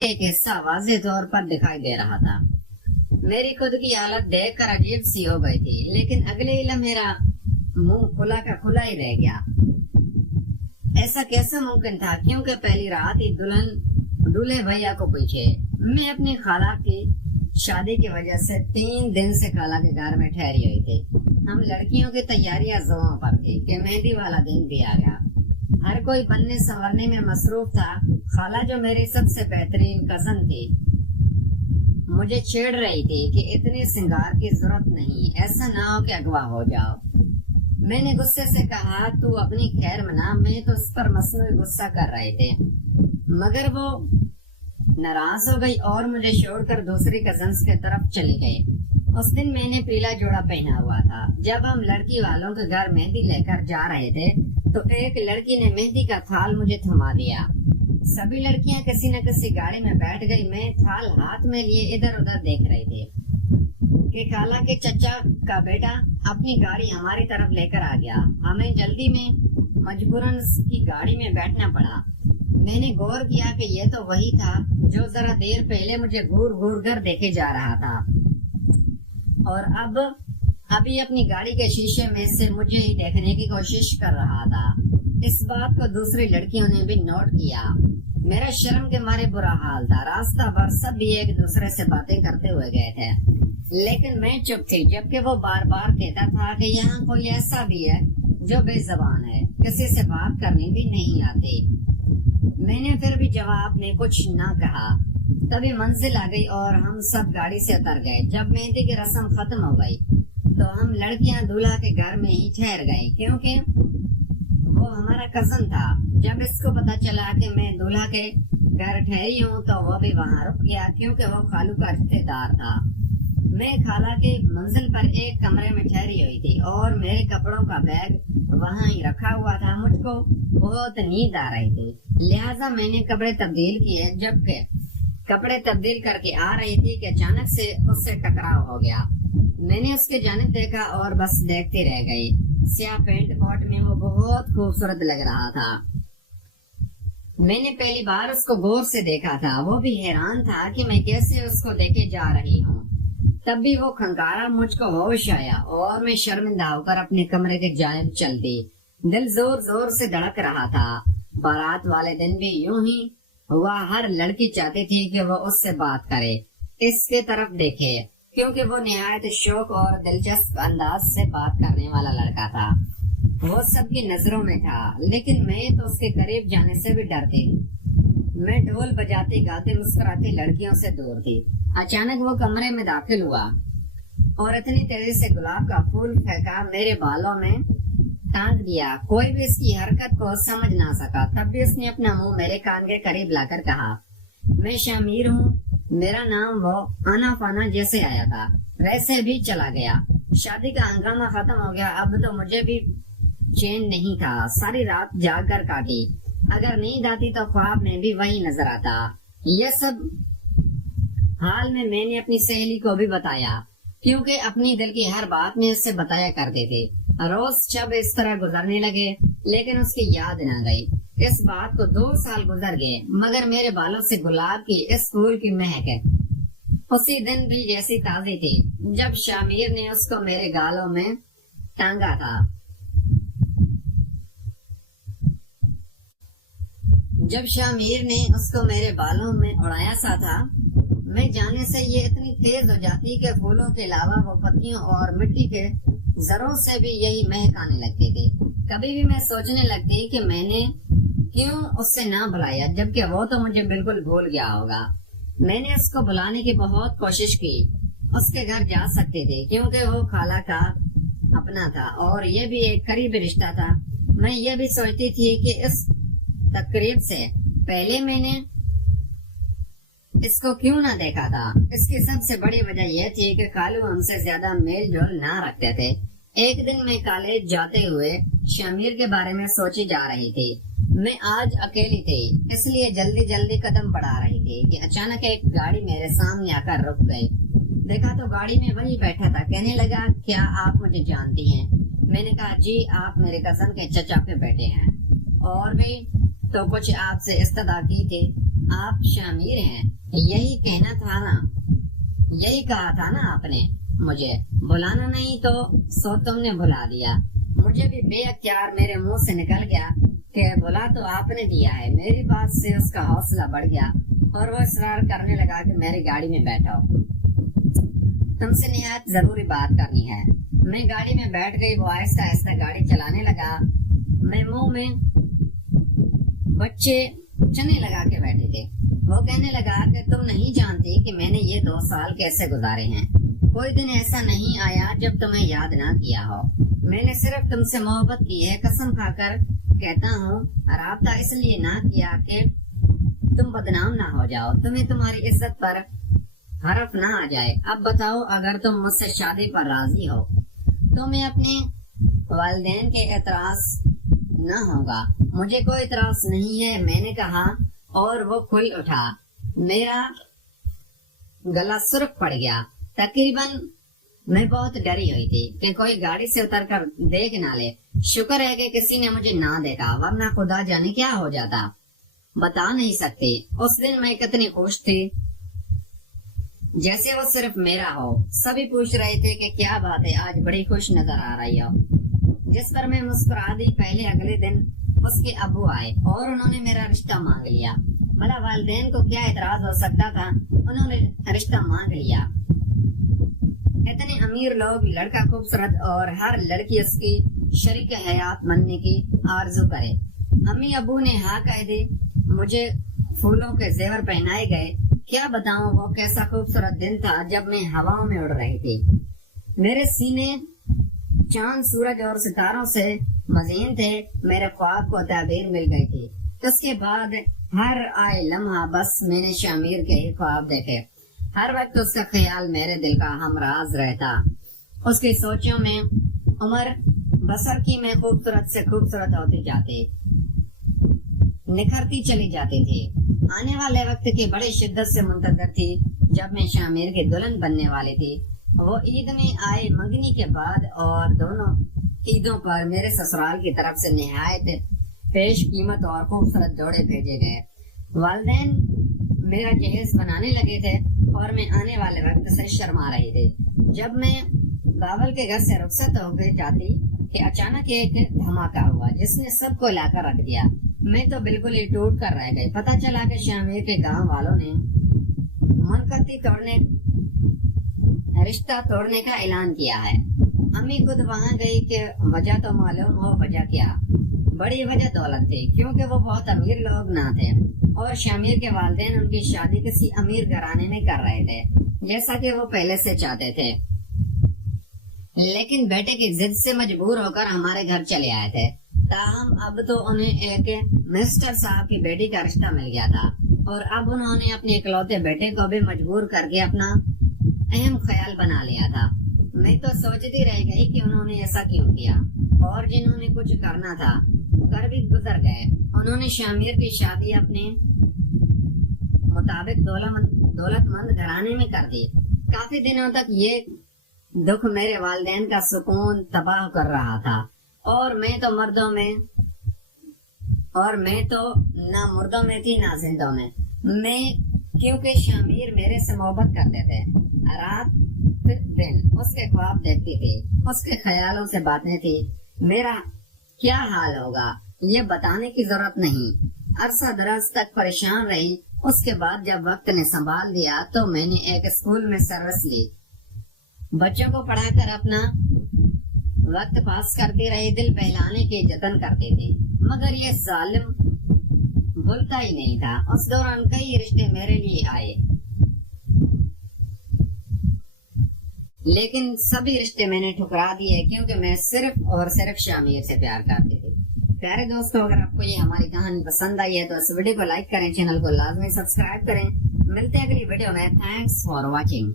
ایک حصہ واضح طور پر دکھائی دے رہا تھا۔ میری خود کی حالت دیکھ کر عجیب سی ہو گئی تھی، لیکن اگلے ہی لمحے میرا منہ کھلا کا کھلا ہی رہ گیا۔ ایسا کیسا ممکن تھا؟ کیونکہ پہلی رات ہی دولہے بھیا کو پیچھے میں اپنی خالہ کی شادی کی وجہ سے 3 دن سے خالہ کے گھر میں ٹھہری ہوئی تھی۔ ہم لڑکیوں کی تیاریاں زوروں پر تھی کہ مہندی والا دن بھی آ گیا۔ ہر کوئی بننے سنورنے میں مصروف تھا۔ خالہ جو میری سب سے بہترین کزن تھی مجھے چھیڑ رہی تھی کہ اتنی سنگار کی ضرورت نہیں، ایسا نہ ہو کہ اغوا ہو جاؤ۔ میں نے غصے سے کہا تو اپنی خیر منا، میں تو اس پر مصنوعی غصہ کر رہے تھے، مگر وہ ناراض ہو گئی اور مجھے چھوڑ کر دوسری کزنس کی طرف چلی گئی۔ اس دن میں نے پیلا جوڑا پہنا ہوا تھا۔ جب ہم لڑکی والوں کے گھر مہندی لے کر جا رہے تھے تو ایک لڑکی نے مہندی کا تھال مجھے تھما دیا۔ سبھی لڑکیاں کسی نہ کسی گاڑی میں بیٹھ گئی۔ میں تھال ہاتھ میں لیے ادھر ادھر دیکھ رہی تھی کہ خالہ کے چچا کا بیٹا اپنی گاڑی ہماری طرف لے کر آ گیا۔ ہمیں جلدی میں مجبوراً اس کی گاڑی میں بیٹھنا پڑا۔ میں نے غور کیا کہ یہ تو وہی تھا جو ذرا دیر پہلے مجھے گھور گھور کر دیکھے جا رہا تھا اور ابھی اپنی گاڑی کے شیشے میں سے مجھے ہی دیکھنے کی کوشش کر رہا تھا۔ اس بات کو دوسری لڑکیوں نے بھی نوٹ کیا۔ میرا شرم کے مارے برا حال تھا۔ راستہ بھر سب بھی ایک دوسرے سے باتیں کرتے ہوئے گئے تھے، لیکن میں چپ تھی، جبکہ وہ بار بار کہتا تھا کہ یہاں کوئی ایسا بھی ہے جو بے زبان ہے، کسی سے بات کرنی بھی نہیں آتی۔ میں نے پھر بھی جواب میں کچھ نہ کہا۔ تبھی منزل آ گئی اور ہم سب گاڑی سے اتر گئے۔ جب مہندی کی رسم ختم ہو گئی تو ہم لڑکیاں دولہا کے گھر میں ہی ٹھہر گئی، کیونکہ وہ ہمارا کزن تھا۔ جب اس کو پتا چلا کہ میں دولہا کے گھر ٹھہری ہوں تو وہ بھی وہاں رک گیا، کیونکہ وہ خالو کا رشتے دار تھا۔ میں خالہ کے منزل پر ایک کمرے میں ٹھہری ہوئی تھی اور میرے کپڑوں کا بیگ وہاں ہی رکھا ہوا تھا۔ مجھ کو بہت نیند آ رہی تھی، لہٰذا میں نے کپڑے تبدیل کیے۔ جبکہ کپڑے تبدیل کر کے آ رہی تھی کہ اچانک سے اس سے ٹکراؤ ہو گیا۔ میں نے اس کے جانب دیکھا اور بس دیکھتی رہ گئی۔ سیاہ پینٹ کوٹ میں وہ بہت خوبصورت لگ رہا تھا۔ میں نے پہلی بار اس کو غور سے دیکھا تھا۔ وہ بھی حیران تھا کہ میں کیسے اس کو دیکھے جا رہی ہوں۔ تب بھی وہ کھنکارا، مجھ کو ہوش آیا اور میں شرمندہ ہو کر اپنے کمرے کے جانب چلتی۔ دل زور زور سے دھڑک رہا تھا۔ بارات والے دن بھی یوں ہی ہوا۔ ہر لڑکی چاہتی تھی کہ وہ اس سے بات کرے، اس کے طرف دیکھے، کیونکہ وہ نہایت شوق اور دلچسپ انداز سے بات کرنے والا لڑکا تھا۔ وہ سب کی نظروں میں تھا، لیکن میں تو اس کے قریب جانے سے بھی ڈرتی۔ میں ڈھول بجاتے گاتے مسکراتی لڑکیوں سے دور تھی۔ اچانک وہ کمرے میں داخل ہوا اور اتنی تیزی سے گلاب کا پھول پھینکا، میرے بالوں میں ٹانک دیا۔ کوئی بھی اس کی حرکت کو سمجھ نہ سکا۔ تب بھی اس نے اپنا منہ میرے کان کے قریب لا کر کہا، میں شامیر ہوں۔ میرا نام وہ آنا فانا جیسے آیا تھا ویسے بھی چلا گیا۔ شادی کا ہنگامہ ختم ہو گیا۔ اب تو مجھے بھی چین نہیں تھا۔ ساری رات جاگ کر کاٹی۔ اگر نیند آتی تو خواب میں بھی وہی نظر آتا۔ یہ سب حال میں نے اپنی سہیلی کو بھی بتایا، کیونکہ اپنی دل کی ہر بات میں اس سے بتایا کرتے تھے۔ روز شب اس طرح گزرنے لگے، لیکن اس کی یاد نہ گئی۔ اس بات کو 2 سال گزر گئے، مگر میرے بالوں سے گلاب کی اس پھول کی مہک اسی دن بھی جیسی تازی تھی جب شامیر نے اس کو میرے گالوں میں ٹانگا تھا۔ جب شامیر نے اس کو میرے بالوں میں اڑایا سا تھا، میں جانے سے یہ اتنی تیز ہو جاتی کہ پھولوں کے علاوہ وہ پتیوں اور مٹی کے ذروں سے بھی یہی مہک آنے لگتی تھی۔ کبھی بھی میں سوچنے لگتی کہ میں نے کیوں اس سے نہ بلایا، جبکہ وہ تو مجھے بالکل بھول گیا ہوگا۔ میں نے اس کو بلانے کی بہت کوشش کی۔ اس کے گھر جا سکتے تھے کیونکہ وہ خالہ کا اپنا تھا اور یہ بھی ایک قریبی رشتہ تھا۔ میں یہ بھی سوچتی تھی کہ اس تقریب سے پہلے میں نے اس کو کیوں نہ دیکھا تھا۔ اس کی سب سے بڑی وجہ یہ تھی کہ خالو ہم سے زیادہ میل جول نہ رکھتے تھے۔ ایک دن میں کالج جاتے ہوئے شامیر کے بارے میں سوچی جا رہی تھی۔ میں آج اکیلی تھی، اس لیے جلدی جلدی قدم بڑھا رہی تھی کہ اچانک ایک گاڑی میرے سامنے آ کر رک گئی۔ دیکھا تو گاڑی میں وہی بیٹھا تھا۔ کہنے لگا، کیا آپ مجھے جانتی ہیں؟ میں نے کہا، جی، آپ میرے کزن کے چچا کے بیٹے ہیں، اور بھی تو کچھ آپ سے استدعا کی تھی۔ آپ شامیر ہیں، یہی کہا تھا نا آپ نے، مجھے بلانا نہیں تو سو تم نے بلا دیا۔ مجھے بھی بے اختیار میرے منہ سے نکل گیا کہ بلا تو آپ نے دیا ہے۔ میری بات سے اس کا حوصلہ بڑھ گیا اور وہ اصرار کرنے لگا کہ میری گاڑی میں بیٹھو، تم سے نہایت ضروری بات کرنی ہے۔ میں گاڑی میں بیٹھ گئی، وہ آہستہ آہستہ گاڑی چلانے لگا۔ میں منہ میں بچے چنے لگا کے بیٹھے تھے۔ وہ کہنے لگا کہ تم نہیں جانتی کہ میں نے یہ 2 سال کیسے گزارے ہیں۔ کوئی دن ایسا نہیں آیا جب تمہیں یاد نہ کیا ہو۔ میں نے صرف تم سے محبت کی ہے، قسم کھا کر کہتا ہوں۔ رابطہ اس لیے نہ کیا کہ تم بدنام نہ ہو جاؤ، تمہیں تمہاری عزت پر حرف نہ آ جائے۔ اب بتاؤ، اگر تم مجھ سے شادی پر راضی ہو تو میں اپنے والدین کے اعتراض نہ ہوگا۔ مجھے کوئی اعتراض نہیں ہے، میں نے کہا، اور وہ کھل اٹھا۔ میرا گلا سرخ پڑ گیا۔ تقریباً میں بہت ڈری ہوئی تھی کہ کوئی گاڑی سے اتر کر دیکھ نہ لے۔ شکر ہے کہ کسی نے مجھے نہ دیکھا، ورنہ خدا جانے کیا ہو جاتا، بتا نہیں سکتی۔ اس دن میں کتنی خوش تھی، جیسے وہ صرف میرا ہو۔ سبھی پوچھ رہے تھے کہ کیا بات ہے، آج بڑی خوش نظر آ رہی ہو، جس پر میں مسکرا دی۔ پہلے اگلے دن اس کے ابو آئے اور انہوں نے میرا رشتہ مانگ لیا۔ بھلا والدین کو کیا اعتراض ہو سکتا تھا، انہوں نے رشتہ مانگ لیا۔ اتنے امیر لوگ، لڑکا خوبصورت اور ہر لڑکی اس کی شریک حیات بننے کی آرزو کرے۔ امی ابو نے ہاں کہہ دی۔ مجھے پھولوں کے زیور پہنائے گئے۔ کیا بتاؤں وہ کیسا خوبصورت دن تھا جب میں ہواؤں میں اڑ رہی تھی۔ میرے سینے چاند، سورج اور ستاروں سے مزین تھے۔ میرے خواب کو تعبیر مل گئی تھی۔ اس کے بعد ہر آئے لمحہ بس میں نے شامیر کے ہی خواب دیکھے۔ ہر وقت اس کا خیال میرے دل کا ہمراز رہتا۔ اس کی سوچوں میں عمر بسر کی میں خوبصورت سے خوبصورت ہوتی جاتی، نکھرتی چلی جاتی تھی۔ آنے والے وقت کی بڑی شدت سے منتظر تھی جب میں شامیر کی دلہن بننے والی تھی۔ وہ عید میں آئے منگنی کے بعد، اور دونوں عیدوں پر میرے سسرال کی طرف سے نہایت پیش قیمت اور خوبصورت جوڑے بھیجے گئے۔ والدین میرا جہیز بنانے لگے تھے اور میں آنے والے وقت سے شرما رہی تھی۔ جب میں باول کے گھر سے رخصت ہو گئی جاتی کہ اچانک ایک دھماکہ ہوا جس نے سب کو لا کر رکھ دیا۔ میں تو بالکل ہی ٹوٹ کر رہ گئی۔ پتہ چلا کہ شامیر کے گاؤں والوں نے رشتہ توڑنے کا اعلان کیا ہے۔ امی خود وہاں گئی کہ وجہ تو معلوم ہو۔ وجہ کیا؟ بڑی وجہ دولت تھی، کیونکہ وہ بہت امیر لوگ نہ تھے اور شامیر کے والدین ان کی شادی کسی امیر گھرانے میں کر رہے تھے، جیسا کہ وہ پہلے سے چاہتے تھے۔ لیکن بیٹے کی ضد سے مجبور ہو کر ہمارے گھر چلے آئے تھے۔ تاہم اب تو انہیں ایک مسٹر صاحب کی بیٹی کا رشتہ مل گیا تھا، اور اب انہوں نے اپنے اکلوتے بیٹے کو بھی مجبور کر کے اپنا اہم خیال بنا لیا تھا۔ میں تو سوچتی رہ گئی کہ انہوں نے ایسا کیوں کیا، اور جنہوں نے کچھ کرنا تھا کر بھی گزر گئے۔ انہوں نے شامیر کی شادی اپنے مطابق دولت مند گھرانے میں کر دی۔ کافی دنوں تک یہ دکھ میرے والدین کا سکون تباہ کر رہا تھا، اور میں تو نہ مردوں میں تھی نہ زندوں میں۔ میں کیونکہ شامیر میرے سے محبت کرتے تھے، رات دن اس کے خواب دیکھتی تھی، اس کے خیالوں سے باتیں تھی۔ میرا کیا حال ہوگا یہ بتانے کی ضرورت نہیں۔ عرصہ دراز تک پریشان رہی۔ اس کے بعد جب وقت نے سنبھال دیا تو میں نے ایک اسکول میں سروس لی۔ بچوں کو پڑھا کر اپنا وقت پاس کرتی رہی، دل بہلانے کی جتن کرتی تھی، مگر یہ ظالم بھولتا ہی نہیں تھا۔ اس دوران کئی رشتے میرے لیے آئے، لیکن سبھی رشتے میں نے ٹھکرا دیے کیونکہ میں صرف اور صرف شامیر سے پیار کرتی تھی۔ پیارے دوستو، اگر آپ کو یہ ہماری کہانی پسند آئی ہے تو اس ویڈیو کو لائک کریں، چینل کو لازمی سبسکرائب کریں۔ ملتے ہیں اگلی ویڈیو میں۔ Thanks for watching.